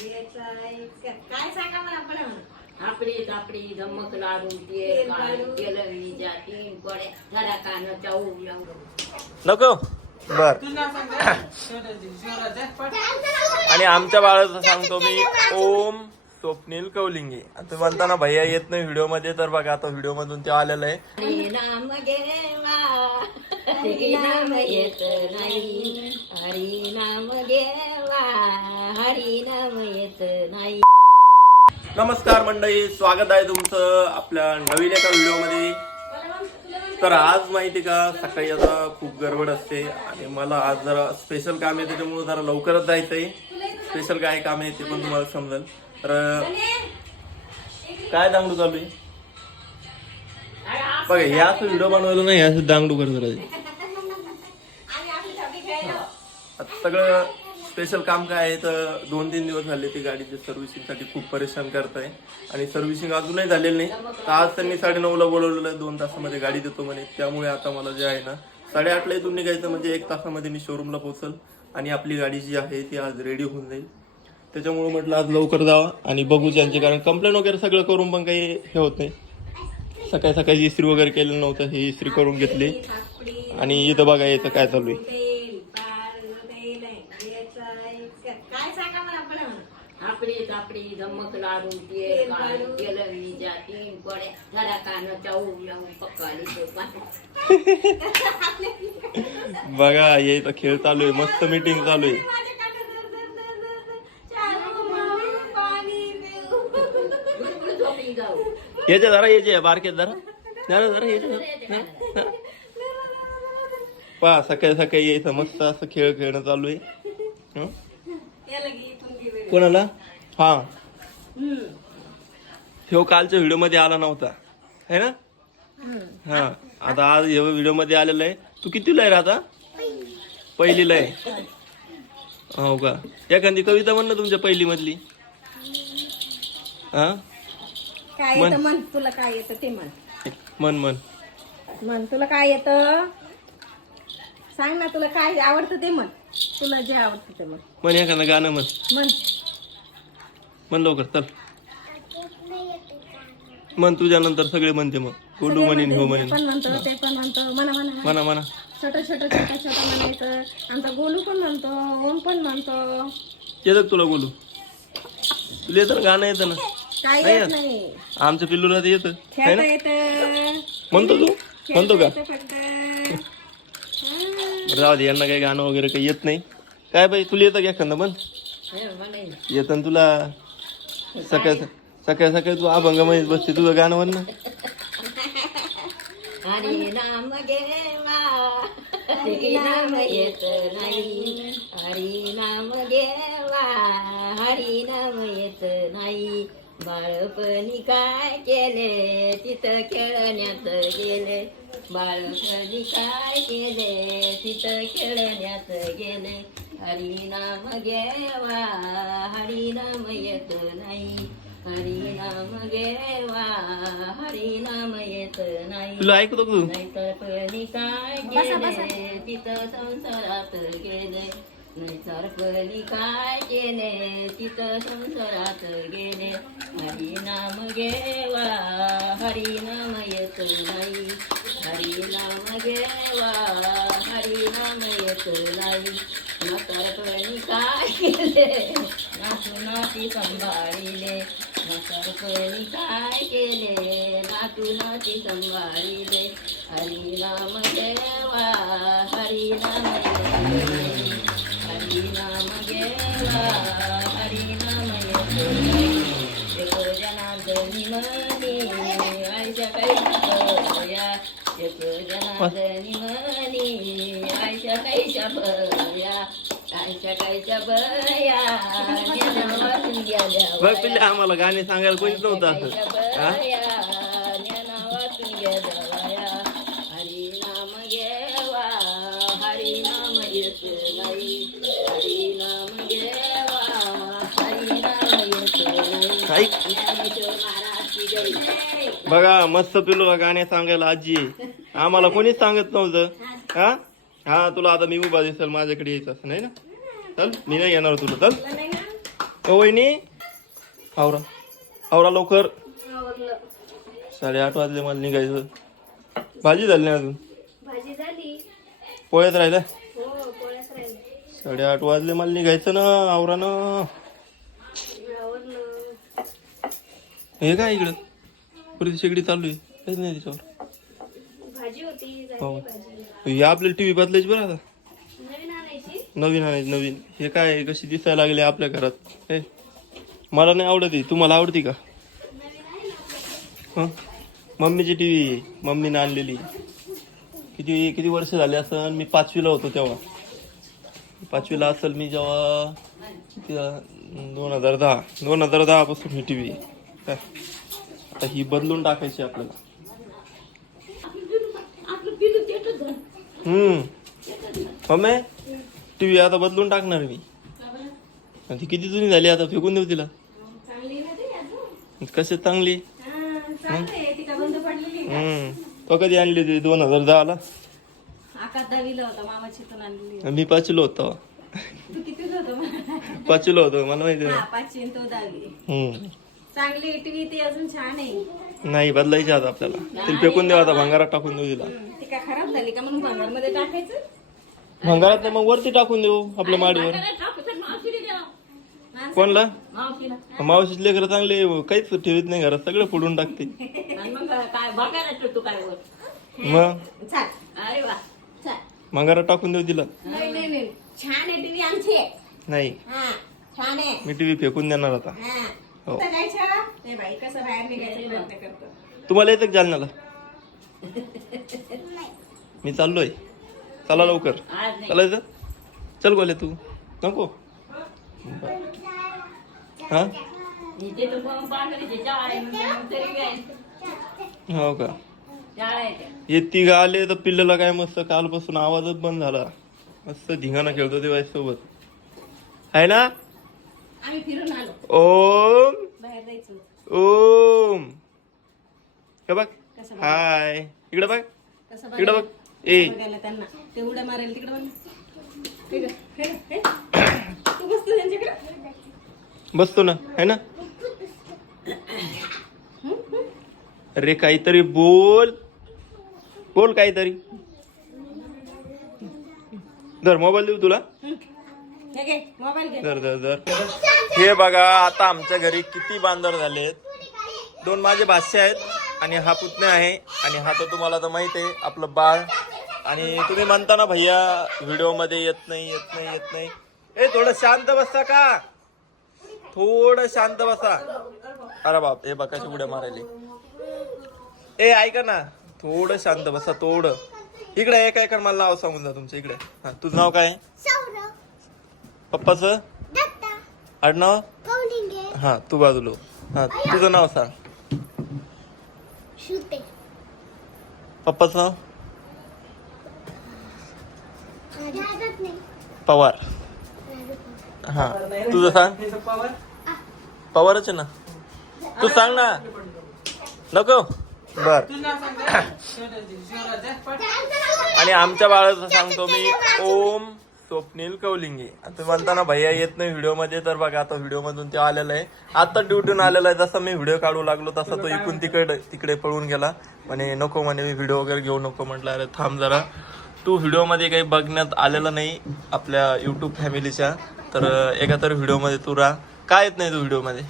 काय सांगा मला आपण आपली लाडून तेल काढून तेलवीच्या तीन जरा कानाच्या उघड्या नको. बर. आणि आमच्या बाळाचं सांगतो मी ओम स्वप्नील कौलिंगे. आता म्हणताना भैया येत नाही व्हिडिओमध्ये तर बघा आता व्हिडिओ मधून ते आलेलं आहे. येत नाही. नमस्कार मंडळी स्वागत आहे तुमचं आपल्या नवीन एका व्हिडिओमध्ये. तर आज माहिती का सकाळी आता खूप गडबड असते आणि मला आज जरा स्पेशल काम आहे त्याच्यामुळे जरा लवकरच जायचंय. स्पेशल काय काम आहे ते पण तुम्हाला समजेल. तर काय दांगडू चालू आहे? बघा हे असं व्हिडिओ बनवायला नाही असं दांगडू करत राहते. आता सगळं स्पेशल काम काय आहे? तर दोन तीन दिवस झाले ते गाडीच्या सर्व्हिसिंगसाठी खूप परेशान करताय. आणि सर्व्हिसिंग अजूनही झालेलं नाही. तर आज त्यांनी साडेनऊला बोलवलेलं आहे दोन तासामध्ये गाडी देतो म्हणे. त्यामुळे आता मला जे आहे ना साडेआठला इथून निघायचं म्हणजे एक तासामध्ये मी शोरूमला पोहोचल आणि आपली गाडी जी आहे ती आज रेडी होऊन जाईल. त्याच्यामुळे म्हटलं आज लवकर जावा आणि बघू त्यांचे कारण कंप्लेंट वगैरे सगळं करून पण काही हे होत नाही. सकाळी सकाळी इस्त्री वगैरे केलेलं नव्हतं हे इस्त्री करून घेतली. आणि इथं बघा इथं काय चालू आहे तेल पाल तेल काय सांगा मला आपण आपली तेल तेलवीच्या तीन कानाच्या ते पाणी बघा हे इथं खेळ चालू आहे. मस्त मीटिंग चालू आहे. याच्या जरा याचे बारकेत जरा. जरा जरा याचे पहा सकाळी सकाळी यायचं मस्त असं खेळ खेळणं चालू आहे. हं? कोणाला? हा. ह्यो कालच्या व्हिडिओमध्ये आला नव्हता. है ना? हा. आता आज ह्यो व्हिडिओमध्ये आलेला आहे. तू कितीला आहे रे आता? पहिलीला आहे. हो का? एखादी कविता म्हण ना तुमच्या पहिली मधली हा? काय. येतं? म्हण. तुला काय येतं ते म्हण. मन मन म्हण. तुला काय येतं? सांग ना तुला काय आवडतं ते म्हण. तुला जे आवडतं ते म्हण. म्हण एखादं गाणं म्हण. म्हण. म्हण लवकर चल. म्हण तुझ्यानंतर सगळे म्हणते मग. गोलू म्हणेन हो म्हणेन. पण म्हणतो ते पण म्हणतो म्हणा म्हणा. म्हणा. म्हणा. म्हणा छोटं छोटं छोटं छोटं म्हणायचं. आमचा गोलू पण म्हणतो ओम पण म्हणतो. येतं का तुला गोलू? तुला येतं ना गाणं येतं ना? काय नाही येत येत. नाही. आमच्या पिल्लूला ते येतं. है खेळता येतं. म्हणतो तू? म्हणतो का? खेळता येतं फक्त. बरं जाऊ दे यांना काही गाणं वगैरे काही येत नाही. काय बाई तुला येतं का एखादं हे म्हणे येतं ना तुला? सकाळ सकाळ सकाळी तू अभंगमध्ये बसते तुझं गाणं म्हण ना. हरी नाम घेवा हरी नाम येत नाही. हरी नाम घेवा हरी नाम येत नाही. बाळपणी काय केले तिथं खेळण्यात गेले. बाळपणी काय केले तिथं खेळण्यात गेले. हरी नाम घेवा हरी नाम येत नाही हरी नाम घेवा हरी नाम येत नाही तुला ऐकतो तू नाहीतर पणी काय केले तिथं संसारात गेले सरपली काय केले तिथं संसारात गेले. हरी नाम घेवा हरी नाम येत नाही. हरी नाम घेवा हरी नाम येत नाही. म्हातारपणी काय केले नातू नाती सांभाळिले. म्हातारपणी काय केले नातू नाती सांभाळिले. हरी नाम देवा हरी नाम येत देवा एक जनार्दनी मनी आयच्या काही बया जनार्दनी मनी आयच्या आयच्या बघ आम्हाला गाणे सांगायला कोणीच नव्हतं असं. येत नाही येत नाही बघा मस्त पिल्लूला गाणे सांगायला आजी. आम्हाला कोणीच सांगत नव्हतं. हा? हा तुला आता मी उभा दिसेल माझ्याकडे यायचं असं नाही ना? चल मी नाही येणार तुला. चल. ना ए वहिनी. आवरा. आवरा लवकर. साडेआठ वाजले मला निघायचं. भाजी झाली नाही अजून? भाजी झाली. पोळ्यात राहिल्या? साडेआठ वाजले मला निघायचं ना आवरा ना आवरलं हे काय इकडं? पुरी शेगडी चालू आहे. काहीच नाही होती हो. हे आपल्याला टीव्ही बदलायची बरं आता. नवीन आणायची? नवीन हे काय कशी दिसायला लागले आपल्या घरात? हे मला नाही आवडत. तुम्हाला आवडती का? हं? मम्मीची टीव्ही मम्मीने आणलेली. किती किती वर्ष झाले असं मी पाचवीला होतो तेव्हा. पाचवीला असेल मी जेव्हा दोन हजार दहा. दोन हजार दहा पासून ही टीव्ही काय? आता ही बदलून टाकायची आपल्याला. हम्म. मम्मी टीव्ही आता बदलून टाकणार मी. ती किती जुनी झाली आता? फेकून देऊ तिला. कशी चांगली? हम्म. तो कधी आणली होती? दोन हजार दहाला? आकाश दहावीला होता मामाची पण आणलेली मी पाचवीला होतो. तू होतो? पाचवीला होतो मला माहिती हा नाही पाचवी आणि तो दहावी. हम्म. चांगली टीव्ही ती अजून छान आहे. नाही बदलायची आता आपल्याला. तिला फेकून देऊ आता भंगारात टाकून देऊ तिला. हम्म, ती का खराब झाली का म्हणून टाकायचं? भंगारात नाही मग वरती टाकून देऊ आपल्या माडीवर. कोणला? मावशीच लेकर चांगले काहीच ठेवीत नाही घरात सगळं फोडून टाकते. मग मग? चाल चाल भंगारात टाकून देऊ तिला नाही नाही नाही. छान आहे टीव्ही आमची. आहे. नाही. हा छान आहे. मी टीव्ही फेकून देणार आता. हा. कुठं जायचं? बाई कसं बाहेर निघायचं प्रयत्न करतो. तुम्हाला येतं का जालन्याला? मी चाललोय. चला लवकर. आज नाही. चालायचं चल बोले तू. नको. हा? इथे तर कोण पांढरीचे शाळा आहे म्हणजे मग तरी काय? हो का. हे तिघ आले तर पिल्लाला काय मस्त कालपासून आवाजच बंद झाला. मस्त धिंगाणा खेळतो ते सोबत आहे ना? आम्ही फिरून आलो. ओम. बाहेर जायचं ओम. हे बघ. कसं हाय. इकडे बघ. कसं इकडे बघ. ए. बघायला त्यांना? ते उड्या मारेल तिकडे बघ. तिकडे हे ना, हे. तू बसतो त्यांच्याकडे? बसतो ना. है ना? अरे काहीतरी बोल. बोल काहीतरी. धर मोबाईल देऊ तुला. हे धर धर धर. हे बघा आता आमच्या घरी किती बांधर झालेत. दोन माझे भाष्य आहेत आणि हा पुतण्या आहे आणि हा तर तुम्हाला तर माहीत आहे आपलं बाळ. आणि तुम्ही म्हणता ना भैया व्हिडिओमध्ये येत नाही येत नाही येत नाही. ए थोडं शांत बसता का? थोडं शांत बसा. अरे बाप हे बघा कशी उड्या मारायले. ए ऐका ना. थोडं शांत बसा थोडं. इकडे एक ऐका मला नाव सांगून जा तुमचं इकडे. हा तुझं नाव काय? आहे? पप्पाचं? आडनाव? हा तू बाजूलो हा. तुझं नाव सांग. पप्पाचं नाव? पवार. हा तुझं सांग. पवारच आहे ना? तू सांग ना. नको. बर. आणि आमच्या बाळाचं सांगतो मी ओम स्वप्नील कौलिंगे. आता म्हणताना भैया येत नाही व्हिडिओमध्ये तर बघा आता व्हिडिओ मधून ते आलेला आहे. आता ड्युटीन आलेला आहे जसा मी व्हिडिओ काढू लागलो तसा तो इकून तिकडे तिकडे पळून गेला. म्हणे नको म्हणे मी व्हिडिओ वगैरे घेऊ नको. म्हटलं अरे थांब जरा. तू व्हिडिओमध्ये काही बघण्यात आलेलं नाही आपल्या युट्यूब फॅमिलीच्या तर एका तर व्हिडिओमध्ये तू राहा. काय येत नाही तू व्हिडिओमध्ये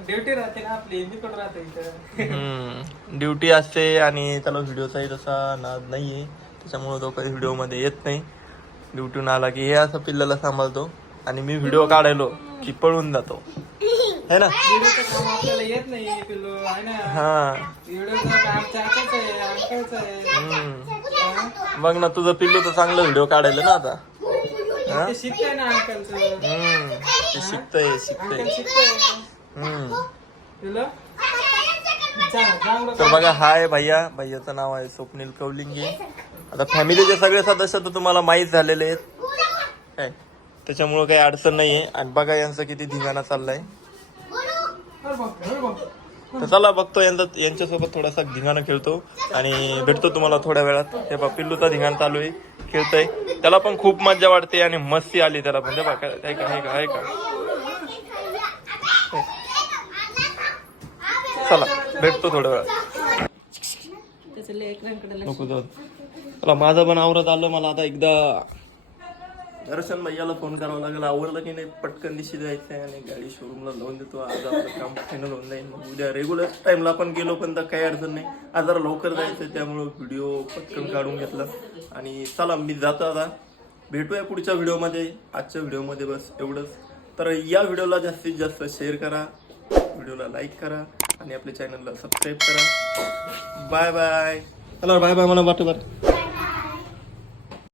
ड्युटी राहते ना आपली राहते इथं. ड्युटी असते आणि त्याला व्हिडिओचाही तसा नाद नाहीये. त्याच्यामुळे तो काही व्हिडिओमध्ये येत नाही. ड्युटीहून आला की हे असं पिल्लाला सांभाळतो आणि मी व्हिडिओ काढायलो की पळून जातो. है ना? व्हिडिओचं काम आपल्याला येत नाही पिल्लू. आहे ना? हा. व्हिडिओचं काम चाचाच आहे अंकलच आहे. हम्म. बघ ना तुझं पिल्लू तर चांगलं व्हिडिओ काढायला ना आता. हा? ते शिकतंय ना अंकलचं. हम्म. ते शिकतय शिकतय. अंकल शिकतंय. तर बघा हाय भैया. भैयाचं नाव आहे स्वप्नील कौलिंगे. आता फॅमिलीचे सगळे सदस्य तर तुम्हाला माहीत झालेले आहेत. काय? त्याच्यामुळं काही अडचण नाहीये. आणि बघा यांचं किती धिंगाणा चाललाय. तर चला बघतो यांचा यांच्यासोबत थोडासा धिंगाणा खेळतो. आणि भेटतो तुम्हाला थोड्या वेळात. हे बघ पिल्लूचा धिंगाणा चालू आहे. खेळतोय. त्याला पण खूप मजा वाटते आणि मस्ती आली त्याला पण. बघा आहे का आहे आहे का. चला भेटतो थोड्या लेकरांकडे लक्ष नको जाऊ. चला माझं पण आवरत आलं मला आता एकदा दर्शन भैयाला फोन करावा लागेल. आवडलं की नाही पटकन दिशी जायचं आहे आणि गाडी शोरूमला लावून देतो. आज आपलं काम फायनल होऊन जाईल. मग उद्या रेग्युलर टाइमला आपण गेलो पण तर काही अडचण नाही. आज जरा लवकर जायचं त्यामुळं व्हिडिओ पटकन काढून घेतला. आणि चला मी जातो आता. भेटूया पुढच्या व्हिडिओमध्ये आजच्या व्हिडिओमध्ये बस एवढंच. तर या व्हिडिओला जास्तीत जास्त शेअर करा. व्हिडिओला लाईक करा. आणि आपल्या चॅनलला सबस्क्राईब करा. बाय बाय चला बाय बाय मला वाटतं बरं.